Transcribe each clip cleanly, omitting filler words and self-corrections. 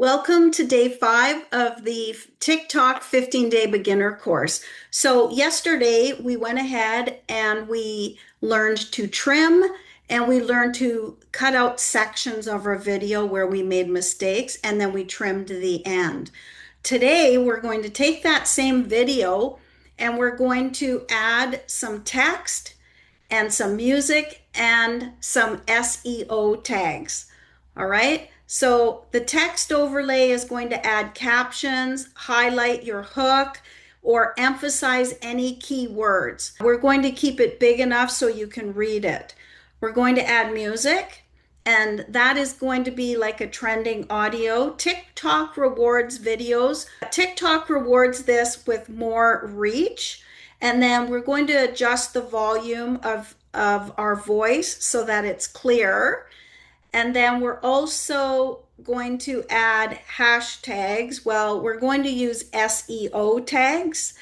Welcome to day 5 of the TikTok 15-day beginner course. So yesterday we went ahead and we learned to trim and we learned to cut out sections of our video where we made mistakes, and then we trimmed the end. Today we're going to take that same video and we're going to add some text and some music and some SEO tags. All right. So the text overlay is going to add captions, highlight your hook, or emphasize any key words. We're going to keep it big enough so you can read it. We're going to add music, and that is going to be like a trending audio. TikTok rewards videos. TikTok rewards this with more reach. And then we're going to adjust the volume of our voice so that it's clear. And then we're also going to add hashtags. Well, we're going to use SEO tags.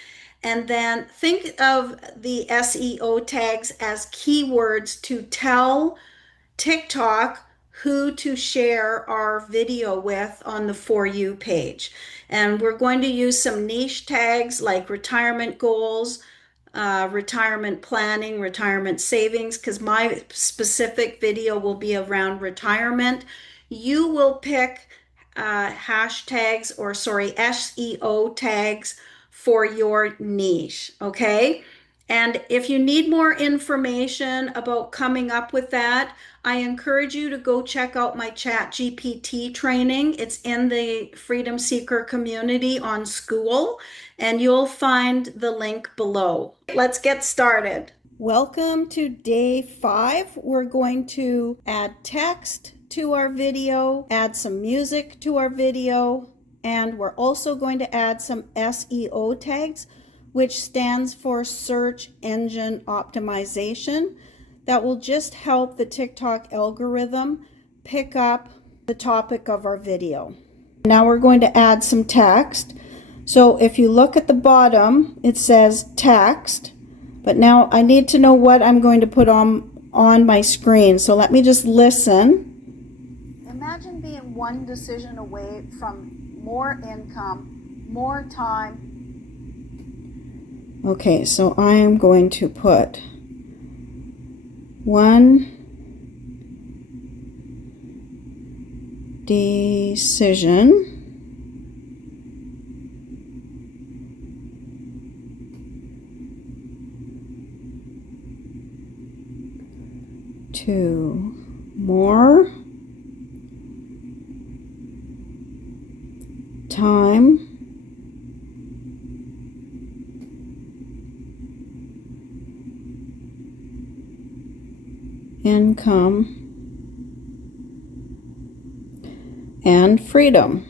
And then think of the SEO tags as keywords to tell TikTok who to share our video with on the For You page. And we're going to use some niche tags like retirement goals, retirement planning, retirement savings, because my specific video will be around retirement. You will pick hashtags or SEO tags for your niche, okay? And if you need more information about coming up with that, I encourage you to go check out my ChatGPT training. It's in the Freedom Seeker community on School, and you'll find the link below. Let's get started. Welcome to day 5. We're going to add text to our video, add some music to our video, and we're also going to add some SEO tags, which stands for search engine optimization. That will just help the TikTok algorithm pick up the topic of our video. Now we're going to add some text. So if you look at the bottom, it says text, but now I need to know what I'm going to put on my screen. So let me just listen. Imagine being one decision away from more income, more time. Okay, so I am going to put one decision to more time income and freedom.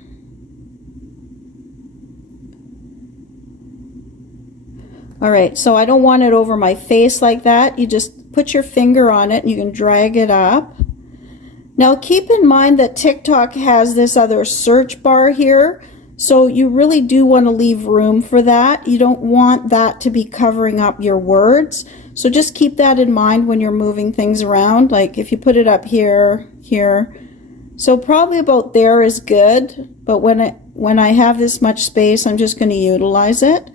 All right, so I don't want it over my face like that. You just put your finger on it and you can drag it up. Now keep in mind that TikTok has this other search bar here, so you really do want to leave room for that. You don't want that to be covering up your words. So just keep that in mind when you're moving things around. Like if you put it up here, here. So probably about there is good, but when I have this much space, I'm just going to utilize it.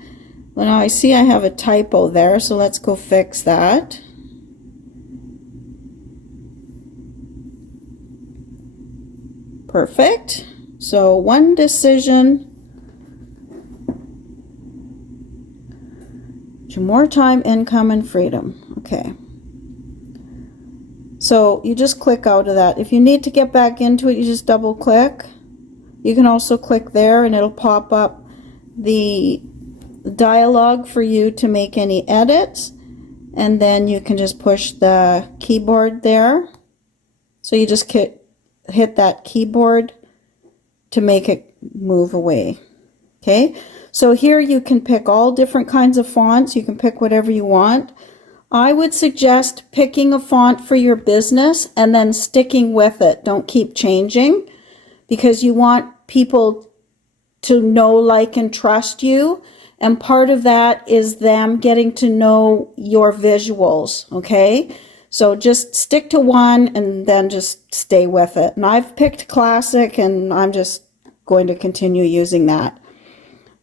Well, now I see I have a typo there, so let's go fix that. Perfect. So one decision to more time, income, and freedom. Okay. So you just click out of that. If you need to get back into it, you just double click. You can also click there and it'll pop up the dialog for you to make any edits. And then you can just push the keyboard there. So you just hit that keyboard to make it move away. Okay, so here you can pick all different kinds of fonts. You can pick whatever you want. I would suggest picking a font for your business and then sticking with it. Don't keep changing, because you want people to know, like, and trust you. And part of that is them getting to know your visuals, okay? So just stick to one and then just stay with it. And I've picked classic and I'm just going to continue using that.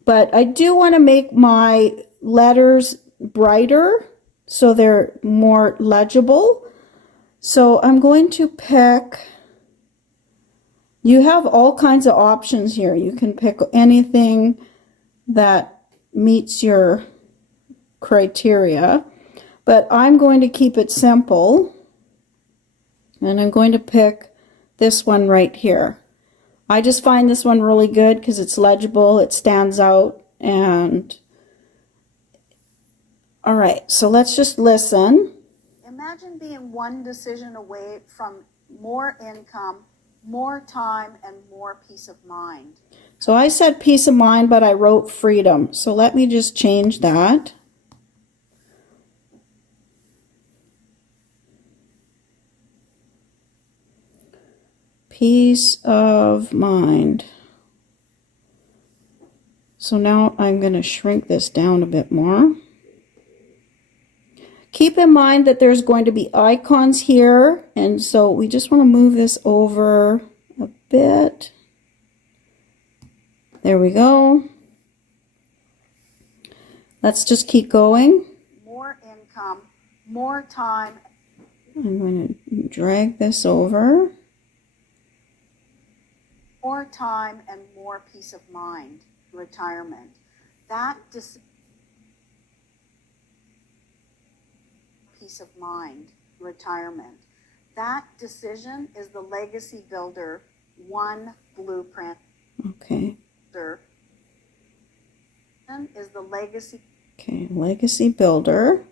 But I do want to make my letters brighter so they're more legible. So I'm going to pick, you have all kinds of options here. You can pick anything that meets your criteria, but I'm going to keep it simple, and I'm going to pick this one right here. I just find this one really good because it's legible, it stands out, and all right, so let's just listen. Imagine being one decision away from more income, more time, and more peace of mind. So I said peace of mind, but I wrote freedom. So let me just change that. Peace of mind. So now I'm going to shrink this down a bit more. Keep in mind that there's going to be icons here, and so we just want to move this over a bit. There we go. Let's just keep going. More income, more time. I'm going to drag this over. More time and more peace of mind. Retirement. That peace of mind. Retirement. That decision is the legacy builder one blueprint. Okay. Is the legacy. Okay, legacy builder.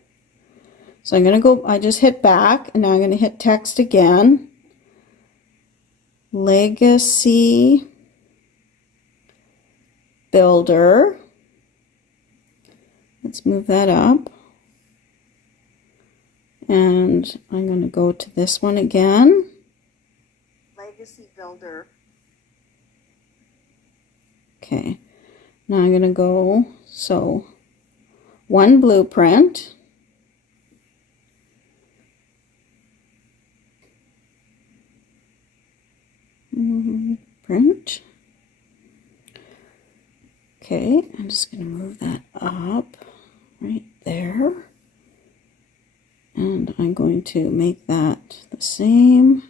So I'm going to go, I just hit back, and now I'm going to hit text again. Legacy builder. Let's move that up. And I'm going to go to this one again. Legacy builder. Okay. Now I'm going to go, so one blueprint. Print. Okay, I'm just going to move that up right there. And I'm going to make that the same.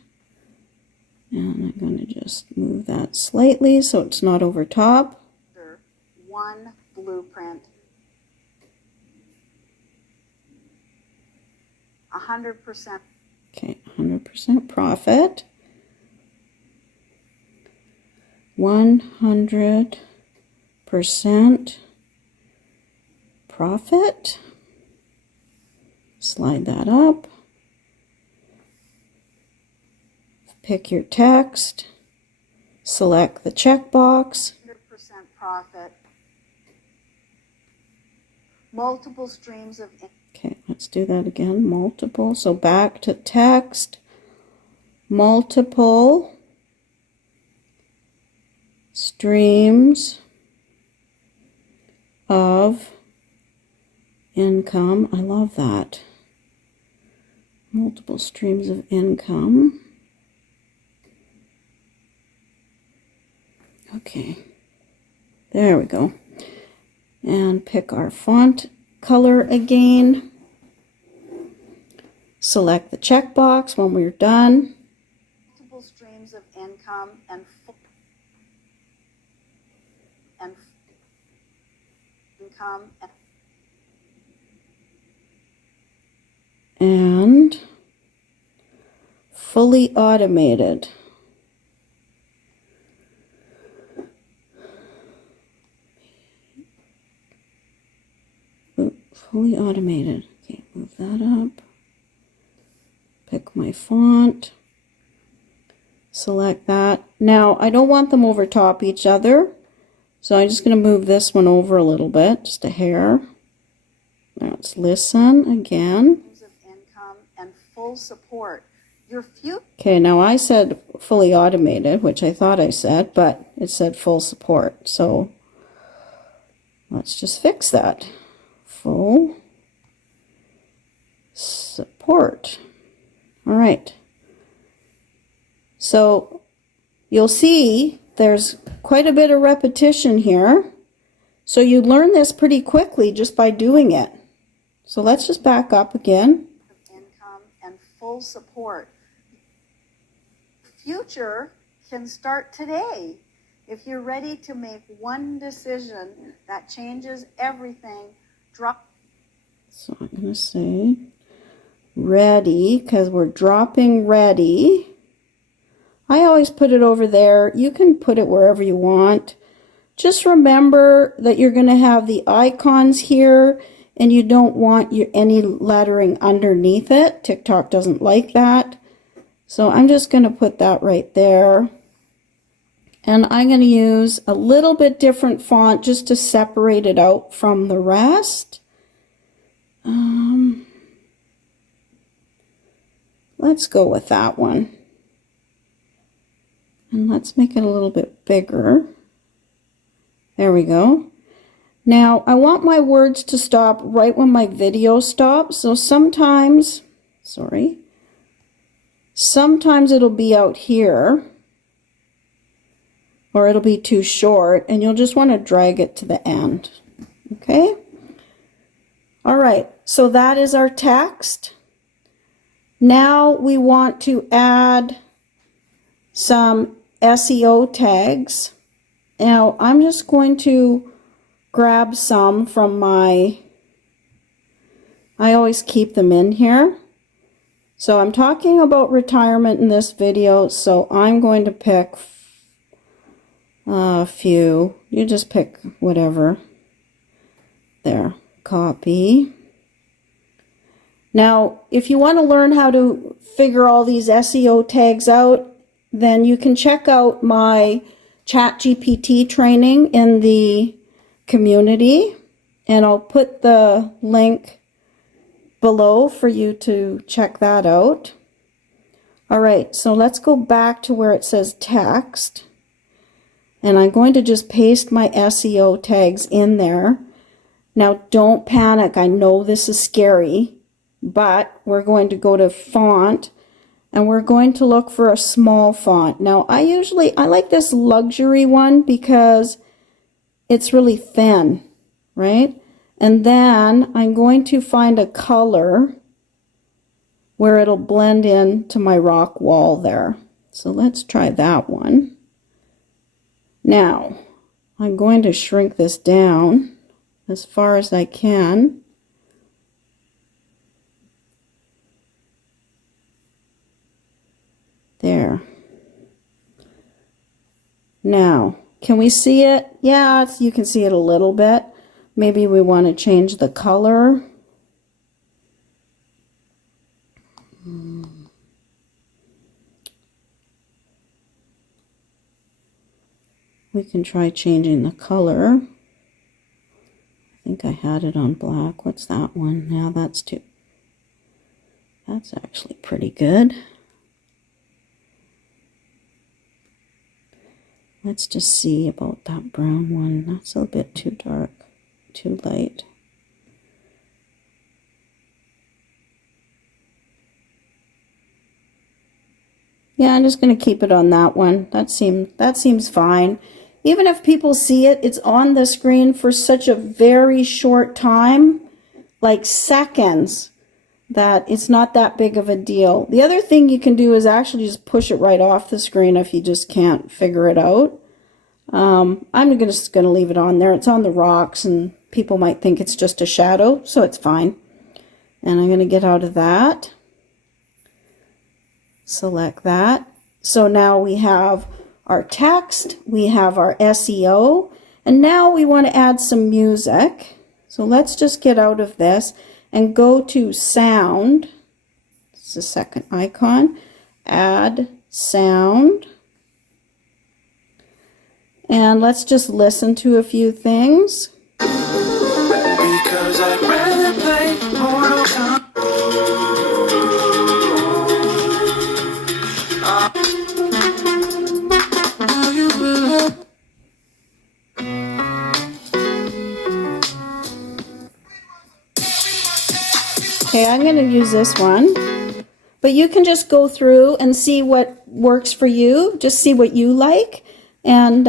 And I'm going to just move that slightly so it's not over top. One blueprint. 100%. Okay, 100% profit. 100% profit. Slide that up. Pick your text. Select the checkbox. 100% profit. Multiple streams of income. Okay, let's do that again. Multiple. So back to text. Multiple streams of income. I love that. Multiple streams of income. Okay, there we go. And pick our font color again. Select the checkbox when we're done. Multiple streams of income and income and fully automated. Fully automated. Okay, move that up. Pick my font. Select that. Now, I don't want them over top each other, so I'm just going to move this one over a little bit, just a hair. Now let's listen again. Income and full support. Okay, now I said fully automated, which I thought I said, but it said full support. So let's just fix that. Full support. All right. So you'll see there's quite a bit of repetition here. So you learn this pretty quickly just by doing it. So let's just back up again. Income and full support. Future can start today. If you're ready to make one decision that changes everything, drop. So I'm going to say ready, because we're dropping ready. I always put it over there. You can put it wherever you want. Just remember that you're going to have the icons here, and you don't want any lettering underneath it. TikTok doesn't like that. So I'm just going to put that right there. And I'm going to use a little bit different font just to separate it out from the rest. Let's go with that one. And let's make it a little bit bigger. There we go. Now, I want my words to stop right when my video stops. So sometimes it'll be out here, or it'll be too short, and you'll just want to drag it to the end. Okay? All right, so that is our text. Now we want to add some SEO tags. Now I'm just going to grab some from I always keep them in here. So I'm talking about retirement in this video, so I'm going to pick a few. You just pick whatever. There, copy. Now, if you want to learn how to figure all these SEO tags out, then you can check out my ChatGPT training in the community, and I'll put the link below for you to check that out. All right, so let's go back to where it says text, and I'm going to just paste my SEO tags in there. Now, don't panic. I know this is scary, but we're going to go to font, and we're going to look for a small font. Now, I like this luxury one because it's really thin, right? And then I'm going to find a color where it'll blend in to my rock wall there. So let's try that one. Now, I'm going to shrink this down as far as I can. There. Now, can we see it? Yeah, you can see it a little bit. Maybe we want to change the color. We can try changing the color. I think I had it on black. What's that one? Now that's actually pretty good. Let's just see about that brown one. That's a bit too dark, too light. Yeah, I'm just going to keep it on that one. That seems fine. Even if people see it, it's on the screen for such a very short time, like seconds, that it's not that big of a deal. The other thing you can do is actually just push it right off the screen if you just can't figure it out. I'm just going to leave it on there. It's on the rocks, and people might think it's just a shadow, so it's fine. And I'm going to get out of that. Select that. So now we have our text, we have our SEO, and now we want to add some music. So let's just get out of this and go to sound. It's the second icon. Add sound. And let's just listen to a few things. Because I'd rather play Mortal Kombat. Okay, I'm going to use this one, but you can just go through and see what works for you. Just see what you like. And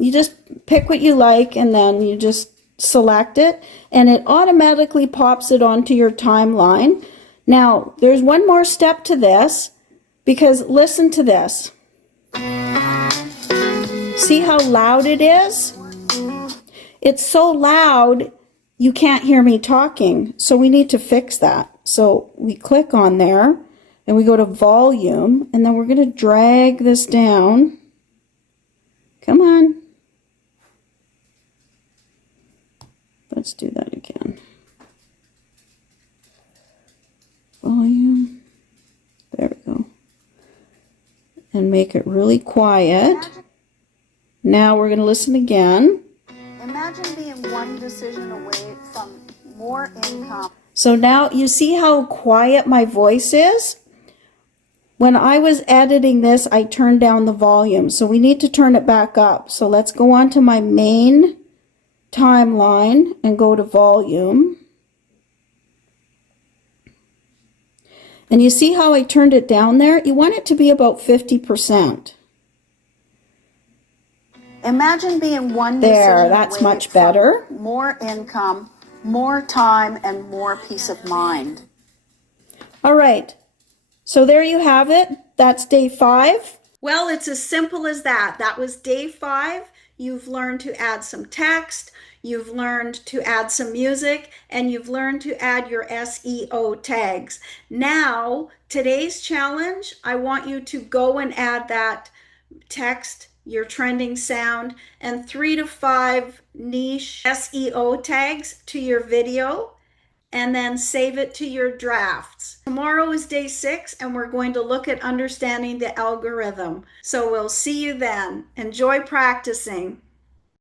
you just pick what you like, and then you just select it, and it automatically pops it onto your timeline. Now, there's one more step to this, because listen to this. See how loud it is? It's so loud you can't hear me talking, so we need to fix that. So we click on there and we go to volume, and then we're going to drag this down. Come on. Let's do that again. Volume. There we go. And make it really quiet. Now we're going to listen again. Imagine being one decision away from more income. So now you see how quiet my voice is? When I was editing this, I turned down the volume. So we need to turn it back up. So let's go on to my main timeline and go to volume. And you see how I turned it down there? You want it to be about 50%. Imagine being one there, decision that's away much better. from more income, more time, and more peace of mind. All right. So there you have it. That's day 5. Well, it's as simple as that. That was day 5. You've learned to add some text, you've learned to add some music, and you've learned to add your SEO tags. Now, today's challenge, I want you to go and add that text, your trending sound, and 3 to 5 niche SEO tags to your video, and then save it to your drafts. Tomorrow is day 6, and we're going to look at understanding the algorithm. So we'll see you then. Enjoy practicing.